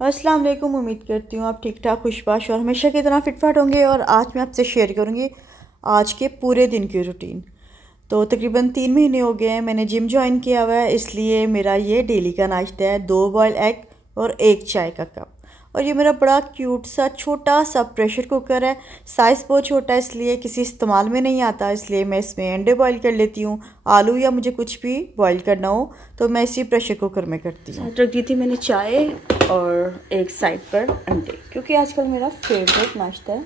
अस्सलाम वालेकुम। उम्मीद करती हूँ आप ठीक ठाक खुशबाश और हमेशा की तरह फिटफाट होंगे। और आज मैं आपसे शेयर करूँगी आज के पूरे दिन की रूटीन। तो तकरीबन 3 महीने हो गए हैं मैंने जिम ज्वाइन किया हुआ है, इसलिए मेरा ये डेली का नाश्ता है 2 बॉयल एग और 1 चाय का कप। और ये मेरा बड़ा क्यूट सा छोटा सा प्रेशर कुकर है। साइज़ बहुत छोटा है इसलिए किसी इस्तेमाल में नहीं आता, इसलिए मैं इसमें अंडे बॉईल कर लेती हूँ। आलू या मुझे कुछ भी बॉईल करना हो तो मैं इसी प्रेशर कुकर में करती हूँ। रख दी थी मैंने चाय और एक साइड पर अंडे, क्योंकि आजकल मेरा फेवरेट नाश्ता है।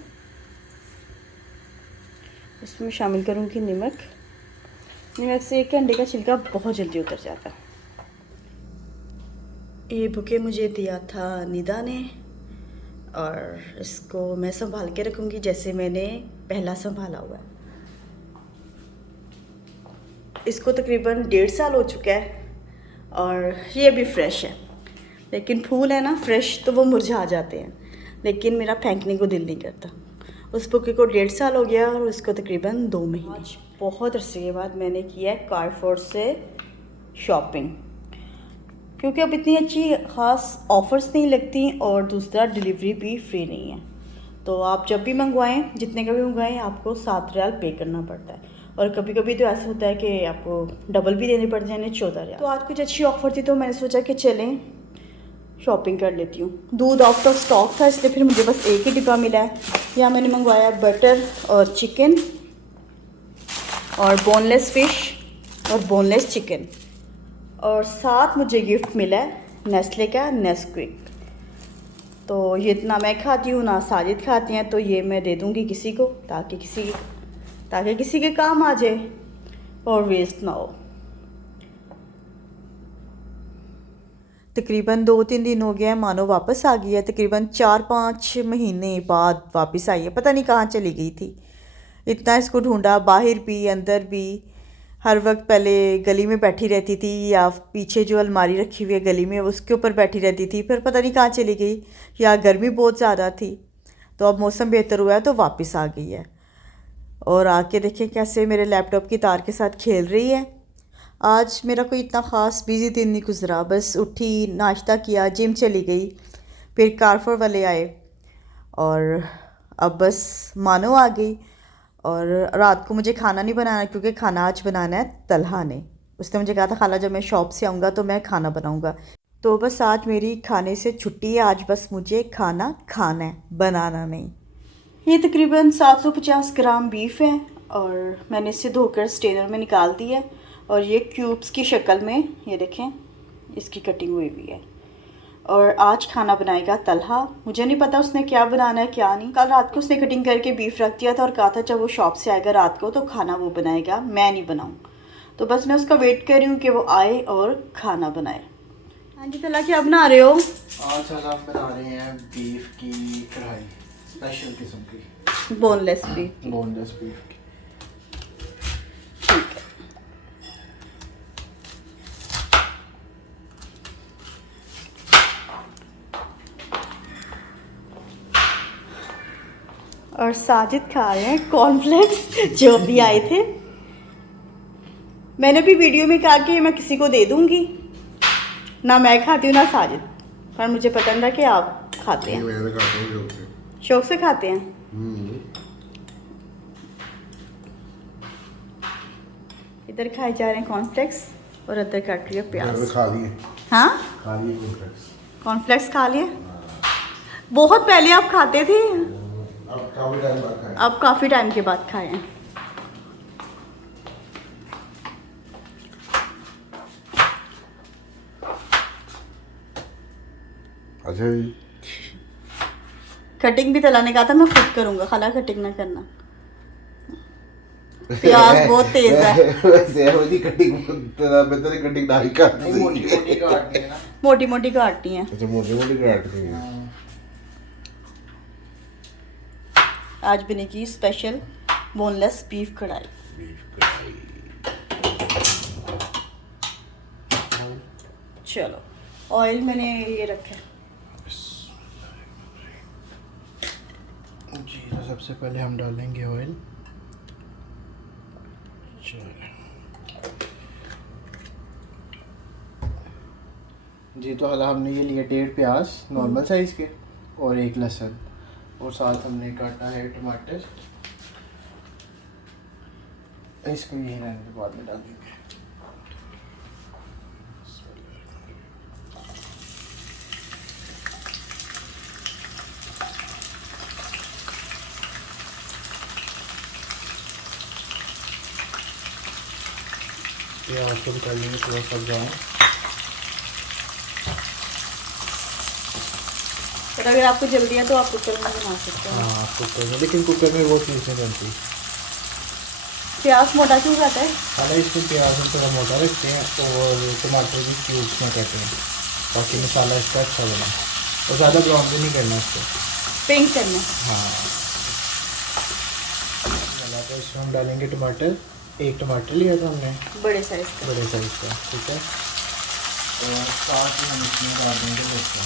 इसमें शामिल करूँगी नमक। नमक से एक अंडे का छिलका बहुत जल्दी उतर जाता है। ये बुके मुझे दिया था निदा ने और इसको मैं संभाल के रखूँगी जैसे मैंने पहला संभाला हुआ है। इसको तकरीबन 1.5 साल हो चुका है और ये भी फ्रेश है, लेकिन फूल है ना फ्रेश तो वो मुरझा जाते हैं, लेकिन मेरा फेंकने को दिल नहीं करता। उस बुके को 1.5 साल हो गया और उसको तकरीबन 2 महीने। आज बहुत अरसे के बाद मैंने किया है कारफोर से शॉपिंग, क्योंकि अब इतनी अच्छी ख़ास ऑफ़र्स नहीं लगती और दूसरा डिलीवरी भी फ्री नहीं है। तो आप जब भी मंगवाएं, जितने का भी मंगवाएं, आपको 7 रियाल पे करना पड़ता है। और कभी कभी तो ऐसा होता है कि आपको डबल भी देने पड़ जाए, 14 रियाल। तो आज कुछ अच्छी ऑफ़र थी तो मैंने सोचा कि चलें शॉपिंग कर लेती हूँ। दूध आउट ऑफ स्टॉक था इसलिए फिर मुझे बस एक ही डिब्बा मिला है। यहाँ मैंने मंगवाया बटर और चिकन और बोनलेस फ़िश और बोनलेस चिकन, और साथ मुझे गिफ्ट मिला है नेस्ले का नेस्क्विक। तो ये इतना मैं खाती हूँ ना साजिद खाती हैं, तो ये मैं दे दूँगी किसी को ताकि किसी के काम आ जाए और वेस्ट ना हो। तकरीबन 2-3 दिन हो गया है मानो वापस आ गई है। तकरीबन 4-5 महीने बाद वापस आई है, पता नहीं कहाँ चली गई थी। इतना इसको ढूंढा, बाहर भी अंदर भी। हर वक्त पहले गली में बैठी रहती थी या पीछे जो अलमारी रखी हुई है गली में उसके ऊपर बैठी रहती थी, फिर पता नहीं कहाँ चली गई। या गर्मी बहुत ज़्यादा थी, तो अब मौसम बेहतर हुआ है तो वापस आ गई है। और आके देखें कैसे मेरे लैपटॉप की तार के साथ खेल रही है। आज मेरा कोई इतना ख़ास बिज़ी दिन नहीं गुजरा, बस उठी, नाश्ता किया, जिम चली गई, फिर कारफोर वाले आए और अब बस मानो आ गई। और रात को मुझे खाना नहीं बनाना, क्योंकि खाना आज बनाना है तलहा ने। उसने मुझे कहा था खाला जब मैं शॉप से आऊँगा तो मैं खाना बनाऊँगा। तो बस आज मेरी खाने से छुट्टी है, आज बस मुझे खाना खाना है, बनाना नहीं। ये तकरीबन 750 ग्राम बीफ है और मैंने इसे धोकर स्टेनर में निकाल दी है। और ये क्यूब्स की शक्ल में, ये देखें, इसकी कटिंग हुई हुई है। और आज खाना बनाएगा तलहा। मुझे नहीं पता उसने क्या बनाना है क्या नहीं। कल रात को उसने कटिंग करके बीफ रख दिया था और कहा था जब वो शॉप से आएगा रात को तो खाना वो बनाएगा, मैं नहीं बनाऊँ। तो बस मैं उसका वेट कर रही हूँ कि वो आए और खाना बनाए। हाँ जी तलहा, क्या बना रहे हो? आज हम बना रहे हैं बीफ की कढ़ाई, स्पेशल किस्म की बोनलेस बीफ। बोनलेस बीफ की। और साजिद खा रहे हैं कॉर्नफ्लेक्स जो अभी आए थे। मैंने भी वीडियो में कहा कि मैं किसी को दे दूंगी, ना मैं खाती हूँ ना साजिद, पर मुझे पता था कि आप खाते हैं। मैं खाता हूँ शौक से। शौक से खाते हैं। इधर खाए जा रहे हैं कॉर्नफ्लेक्स और अदर काट रही है प्याज। खा लिए। हाँ खा लिए कॉर्नफ्लेक्स। कॉर्नफ्लेक्स खा लिए। बहुत पहले आप खाते थे, अब काफी टाइम बाद खाए। अब काफ़ी टाइम के बाद खाए हैं। अच्छा जी। कटिंग भी तला ने कहा था मैं खुद करूँगा, खाला कटिंग ना करना। प्याज बहुत तेज है। वैसे वो जी कटिंग मैं तो कटिंग ना ही करती। मोटी मोटी काटनी है ना। मोटी मोटी काटनी है। अच्छा मोटी मोटी काटती है। आज बनेगी स्पेशल बोनलेस बीफ कढ़ाई। चलो ऑयल मैंने ये रखा है। जी तो सबसे पहले हम डालेंगे ऑयल। जी तो हाला हमने ये लिए 1.5 प्याज नॉर्मल साइज़ के और 1 लहसुन, और साथ हमने काटा है टमाटर। इसको यही रहने के बाद में डालेंगे। प्याज को भी कर लेंगे थोड़ा सा ब्राउन। और अगर आपको जल्दी है तो आप कुकर में बना सकते हो। हाँ कुकर में, लेकिन कुकर में वो चीज़ नहीं बनती। प्याज मोटा क्यों खाता है? हालांकि इसमें प्याज हम थोड़ा मोटा रखते हैं और टमाटर भी क्यूब्स में करते हैं ताकि मसाला इसका अच्छा बने, और ज़्यादा ब्राउन भी नहीं करना इसको, पिंक करना। हाँ। चला तो इसमें हम डालेंगे टमाटर। 1 टमाटर लिया था हमने बड़े साइज का। बड़े साइज़ का, ठीक है। और साथ ही हम इसमें डाल देंगे लहसुन।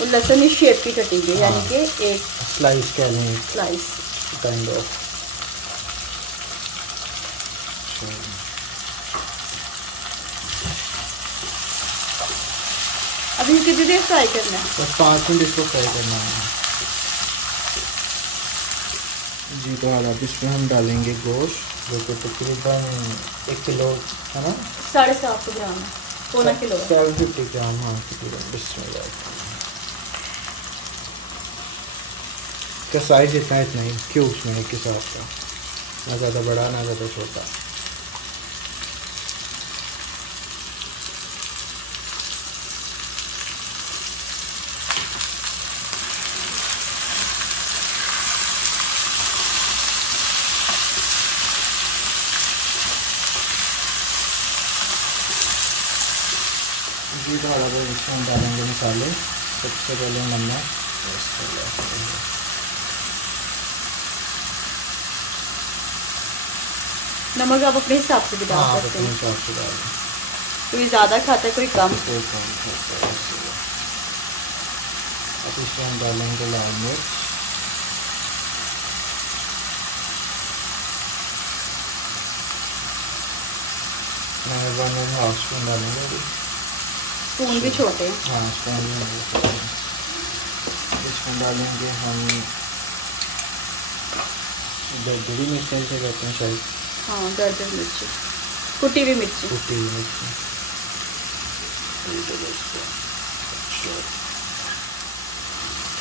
और लहसुन इस शेप की कटेगी, यानी हाँ। कि एक स्लाइस कह लें, स्लाइस। Kind of. अभी कितनी देर फ्राई करना है? बस 5 मिनट इसको फ्राई करना है जी। तो अब इसमें हम डालेंगे गोश्त, जो कि तकरीबन 1 किलो है ना, 750 ग्राम है, पौना किलो है। 750 ग्राम, हाँ तकरीबन। बिस्मिल्लाह। इसका साइज इतना ही क्यूब्स में एक हिसाब का, ना ज़्यादा बड़ा ना ज़्यादा छोटा। जी तो हमारे इसमें हम डालेंगे मसाले। सबसे पहले नमक, नमक आप अपने हिसाब से भी डाल हाँ सकते अपने हैं। हिसाब से डालें, कोई ज़्यादा खाता है कोई कम। कोई कम खाता है इसलिए। अब इसमें हम डालेंगे लाल मिर्च, मैं 1.5 स्पून डालेंगे अभी। स्पून भी छोटे हैं। हाँ स्पून भी। इसमें डालेंगे हम दरदरी मिर्च से कहते हैं शायद, हाँ दर्जन मिर्ची, कुटी हुई मिर्ची। कुटी हुई मिर्च।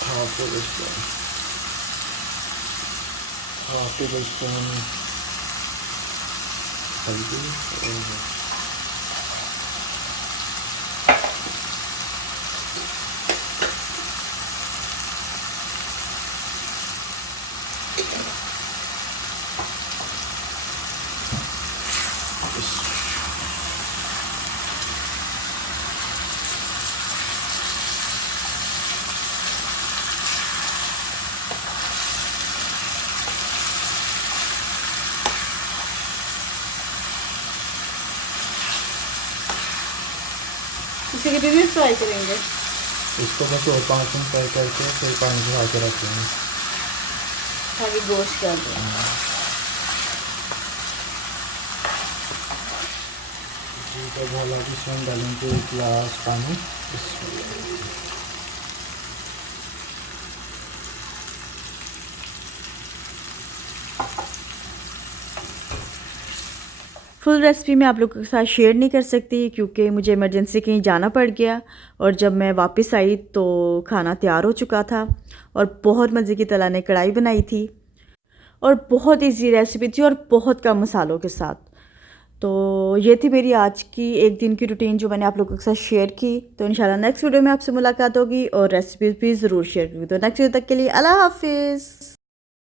हाफ टेबल स्पून हल्दी और इसे कितनी देर फ्राई करेंगे? इसको बस और 5 मिनट फ्राई करके फिर पानी में के रख देंगे ताकि गोश्त डाल दें। जी तो भला इसमें हम डालेंगे 1 गिलास पानी। इसमें फुल रेसिपी मैं आप लोगों के साथ शेयर नहीं कर सकती क्योंकि मुझे इमरजेंसी कहीं जाना पड़ गया, और जब मैं वापस आई तो खाना तैयार हो चुका था और बहुत मज़े की तला ने कढ़ाई बनाई थी और बहुत इजी रेसिपी थी और बहुत कम मसालों के साथ। तो ये थी मेरी आज की एक दिन की रूटीन जो मैंने आप लोगों के साथ शेयर की। तो इंशाल्लाह नेक्स्ट वीडियो में आपसे मुलाकात होगी और रेसिपीज़ भी ज़रूर शेयर करूँगी। तो नेक्स्ट वीडियो तक के लिए अल्लाह हाफिज़।